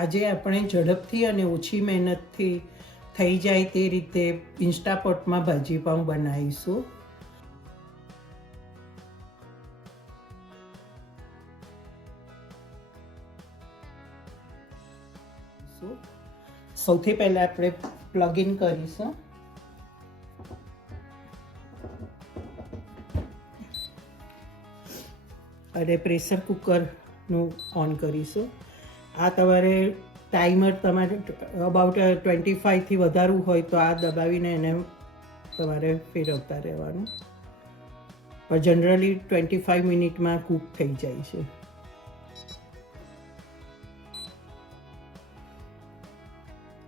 આજે આપણે ઝડપથી અને ઓછી મહેનતથી થઈ જાય તે રીતે ઇન્સ્ટાપોટમાં ભાજી પાઉં બનાવીશું. સૌથી પહેલાં આપણે પ્લગ ઇન કરીશું. અને પ્રેશર કુકરનું ઓન કરીશું. આ તમારે ટાઈમર તમારે અબાઉટ 25થી વધારવું હોય તો આ દબાવીને એને તમારે ફેરવતા રહેવાનું. પણ જનરલી 25 મિનિટમાં કૂક થઈ જાય છે.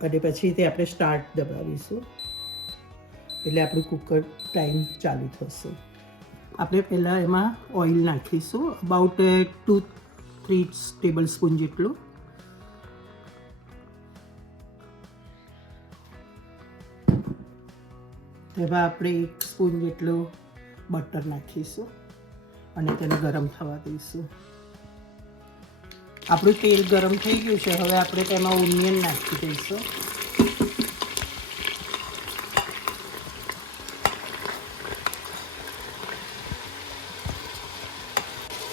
અને પછી તે આપણે સ્ટાર્ટ દબાવીશું એટલે આપણું કુકર ટાઈમ ચાલુ થશે. આપણે પહેલાં એમાં ઓઇલ નાખીશું, અબાઉટ 2-3 ટેબલ સ્પૂન જેટલું. તેમાં આપણે 1 સ્પૂન જેટલું બટર નાખીશું અને તેને ગરમ થવા દઈશું. આપણું તેલ ગરમ થઈ ગયું છે. હવે આપણે તેમાં ઓનિયન નાખી દઈશું.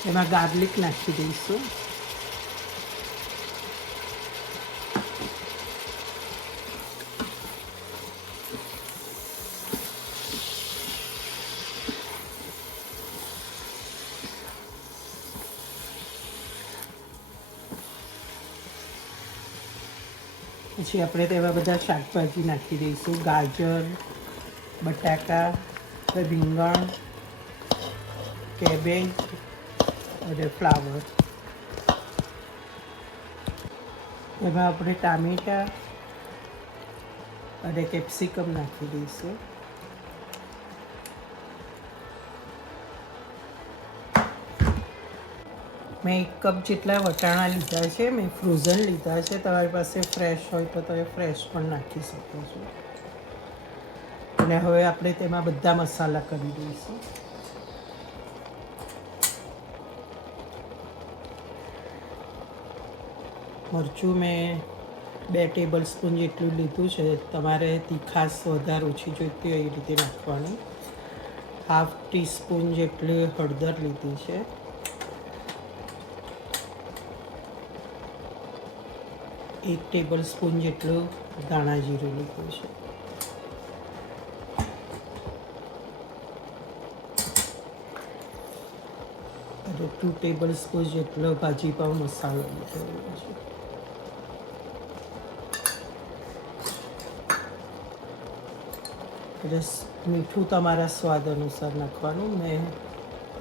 એમાં ગાર્લિક નાખી દઈશું. પછી આપણે તેમાં બધા શાકભાજી નાખી દઈશું. ગાજર, બટાકા, રીંગણ, કેબેજ અને ફ્લાવર. એમાં આપણે ટામેટાં અને કેપ્સિકમ નાખી દઈશું. મેં 1 કપ જેટલા વટાણા લીધા છે. મેં ફ્રોઝન લીધા છે. તમારી પાસે ફ્રેશ હોય તો તમે ફ્રેશ પણ નાખી શકો છો. અને હવે આપણે તેમાં બધા મસાલા કરી દઈશું. મરચું મેં 2 ટેબલ સ્પૂન જેટલું લીધું છે. તમારે તીખાશ વધારે ઓછી જોઈતી હોય એ રીતે નાખવાનું. 1/2 ટીસ્પૂન જેટલી હળદર લીધી છે. 1 ટેબલ સ્પૂન જેટલું ધાણા જીરું લીધું છે. અને 2 ટેબલ સ્પૂન જેટલો ભાજી પાઉં મસાલો લીધો છે. એટલે મીઠું તમારા સ્વાદ અનુસાર નાખવાનું. મેં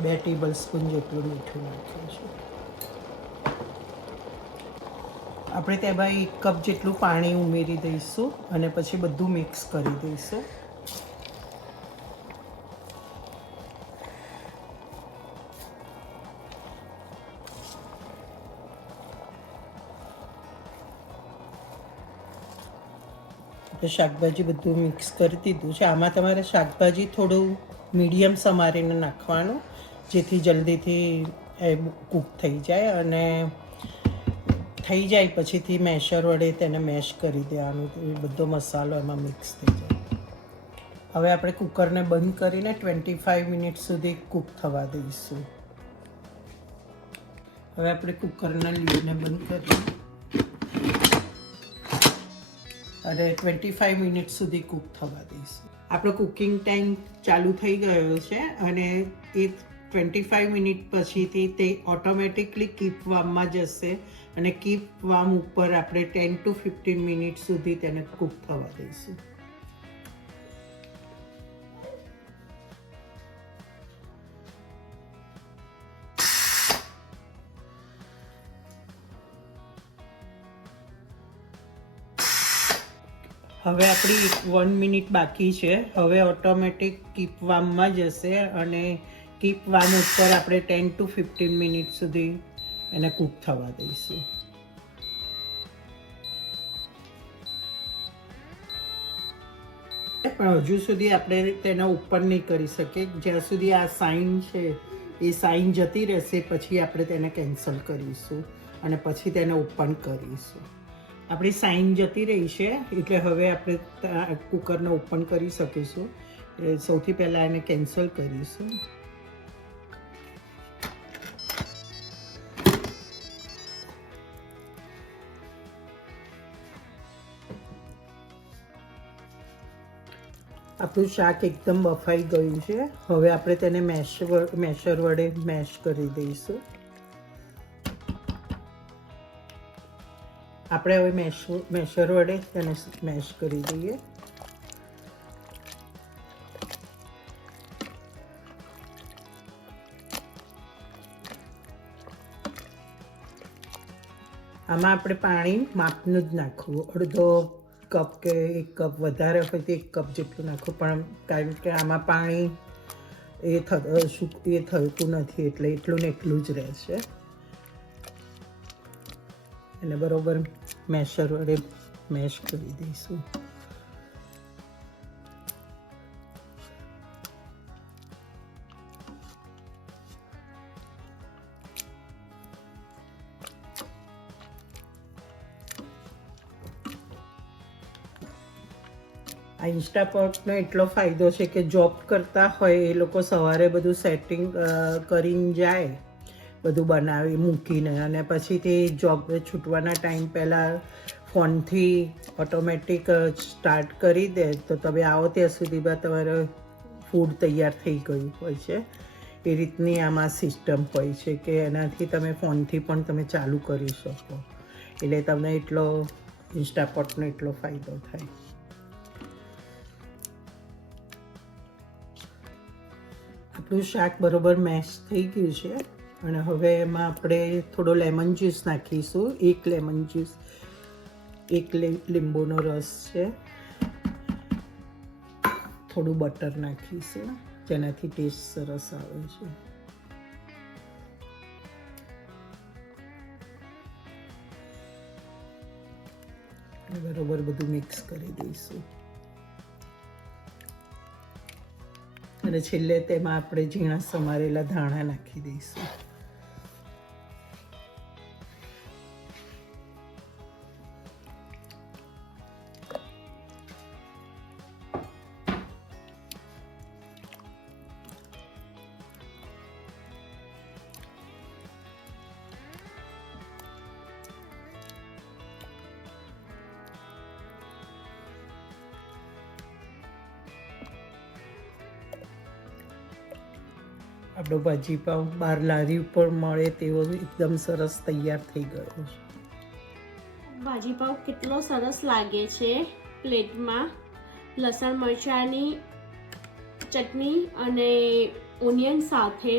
2 ટેબલ સ્પૂન જેટલું મીઠું નાખ્યું છે. આપણે તેમાં 1 કપ જેટલું પાણી ઉમેરી દઈશું અને પછી બધું મિક્સ કરી દઈશું. એટલે શાકભાજી બધું મિક્સ કરી દીધું છે. આમાં તમારે શાકભાજી થોડું મીડિયમ સમારીને નાખવાનું જેથી જલ્દીથી કૂક થઈ જાય. અને થઈ જાય પછીથી મેશર વડે તેને મેશ કરી દેવાનું. બધો મસાલો એમાં મિક્સ થઈ જાય. હવે આપણે કુકરને બંધ કરીને 25 મિનિટ સુધી કૂક થવા દઈશું. હવે આપણે કુકરના લીડને બંધ કરીએ અને 25 મિનિટ સુધી કૂક થવા દઈશું. આપણો કુકિંગ ટાઈમ ચાલુ થઈ ગયો છે અને એ 25 મિનિટ પછીથી તે ઓટોમેટિકલી કીપ વાર્મમાં જશે અને કીપ વાર્મ ઉપર આપણે 10 to 15 મિનિટ સુધી તેને કૂક થવા દઈશું. હવે આપણી 1 મિનિટ બાકી છે. હવે ઓટોમેટિક કીપ વાર્મમાં જશે અને કીપ વાર્મ ઉપર આપણે 10 to 15 મિનિટ સુધી એને કૂક થવા દઈશું. પણ હજુ સુધી આપણે તેના ઉપર નહીં કરી શકીએ. જ્યાં સુધી આ સાઇન છે એ સાઇન જતી રહેશે પછી આપણે તેને કેન્સલ કરીશું અને પછી તેને ઓપન કરીશું. આપણી સાઈન જતી રહી છે, એટલે હવે આપણે કુકરને ઓપન કરી શકીશું. સૌથી પહેલાં એને કેન્સલ કરીશું. આપણું શાક એકદમ બફાઈ ગયું છે. હવે આપણે તેને મેશર વડે મેશ કરી દઈશું. આપણે હવે મેશર વડે તેને મેશ કરી દઈએ. આમાં આપણે પાણી માપનું જ નાખવું. અડધો કપ કે 1 કપ વધારે હોય તો 1 કપ જેટલું નાખવું, પણ કારણ કે આમાં પાણી એ થતું નથી એટલે એટલું ને એટલું જ રહેશે. એને બરોબર મેશર વડે મેશ કરી દઈશું. આ ઇન્સ્ટાપોટનો એટલો ફાયદો છે કે જોબ કરતા હોય એ લોકો સવારે બધું સેટિંગ કરીને જાય, બધું બનાવી મૂકીને, અને પછી તે જોબ છૂટવાના ટાઈમ પહેલાં ફોનથી ઓટોમેટિક સ્ટાર્ટ કરી દે તો તમે આવો ત્યાં સુધીમાં તમારે ફૂડ તૈયાર થઈ ગયું હોય છે. એ રીતની આમાં સિસ્ટમ હોય છે કે એનાથી તમે ફોનથી પણ તમે ચાલુ કરી શકો, એટલે તમને એટલો ઇન્સ્ટાપોટનો એટલો ફાયદો થાય. આપણું શાક બરોબર મેશ થઈ ગયું છે અને હવે એમાં આપણે થોડો લેમન જ્યુસ નાખીશું. 1 લેમન જ્યુસ, 1 લીંબુનો રસ છે. થોડું બટર નાખીશું જેનાથી ટેસ્ટ સરસ આવે છે. બરોબર બધું મિક્સ કરી દઈશું અને છેલ્લે તેમાં આપણે ઝીણા સમારેલા ધાણા નાખી દઈશું. આપણો ભાજી પાઉં બહાર લારી ઉપર મળે તેવો એકદમ સરસ તૈયાર થઈ ગયો છે. ભાજી પાઉં કેટલો સરસ લાગે છે પ્લેટમાં. લસણ મરચાંની ચટણી અને ઓનિયન સાથે.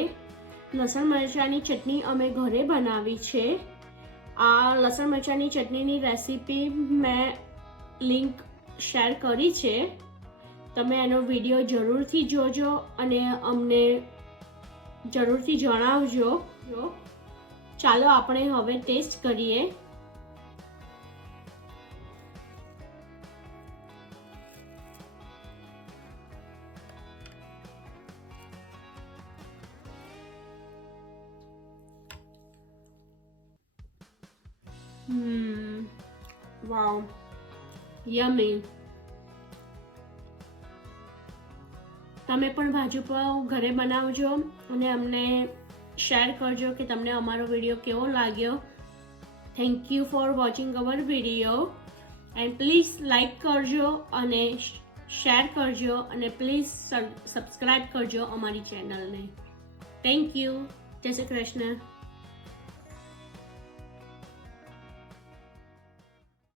લસણ મરચાંની ચટણી અમે ઘરે બનાવી છે. આ લસણ મરચાંની ચટણીની રેસીપી મેં લિંક શેર કરી છે. તમે એનો વિડીયો જરૂરથી જોજો અને અમને જરૂરથી જણાવજો. ચાલો આપણે હવે ટેસ્ટ કરીએ. વાવ, યમી. તમે પણ ભાજી પાઉં ઘરે બનાવજો અને અમને શેર કરજો કે તમને અમારો વિડીયો કેવો લાગ્યો. Thank you for watching hour video and please like કરજો અને શેર કરજો અને પ્લીઝ સબસ્ક્રાઈબ કરજો અમારી ચેનલને. Thank you. જય શ્રી કૃષ્ણ.